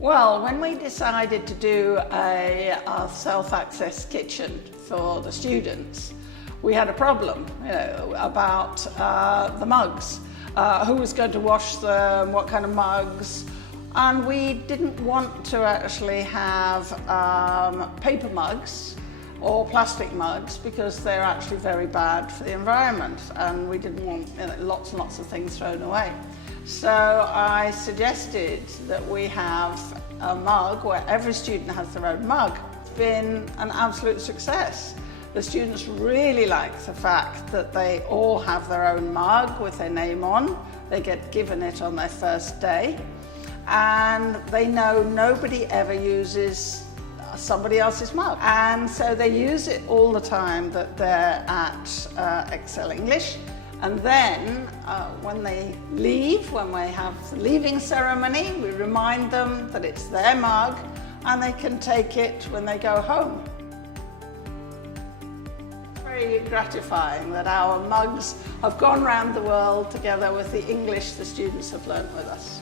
Well, when we decided to do a self-access kitchen for the students, we had a problem, about the mugs. Who was going to wash them, what kind of mugs, and we didn't want to actually have paper mugs or plastic mugs because they're actually very bad for the environment, and we didn't want lots and lots of things thrown away. So I suggested that we have a mug where every student has their own mug. It's been an absolute success. The students really like the fact that they all have their own mug with their name on. They get given it on their first day, and they know nobody ever uses somebody else's mug. And so they use it all the time that they're at Excel English. And then when they leave, when we have the leaving ceremony, we remind them that it's their mug and they can take it when they go home. Very gratifying that our mugs have gone around the world together with the English the students have learnt with us.